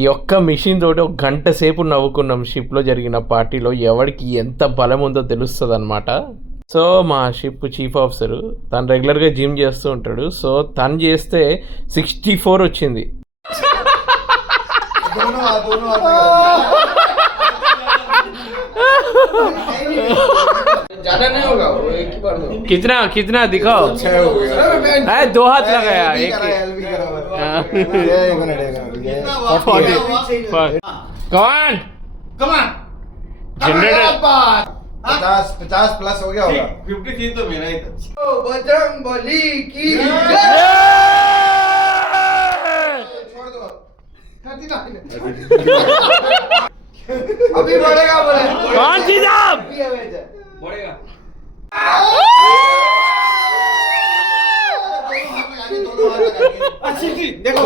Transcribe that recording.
ఈ ఒక్క మిషన్ తోటి ఒక గంట సేపు నవ్వుకున్నాం షిప్లో జరిగిన పార్టీలో. ఎవరికి ఎంత బలం ఉందో తెలుస్తుంది అనమాట. సో మా షిప్ చీఫ్ ఆఫీసరు తను రెగ్యులర్గా జిమ్ చేస్తూ ఉంటాడు. సో తను చేస్తే 64 వచ్చింది. कितना कितना दिखाओ. 2 हाथ लगाया एक. कौन जनरेटर 50 प्लस हो गया होगा. 53 तो मेरा ही था. बजरंगबली की छोड़ दो. 39 अभी बढ़ेगा. बोले कौन सी साहब बढ़ेगा. देखो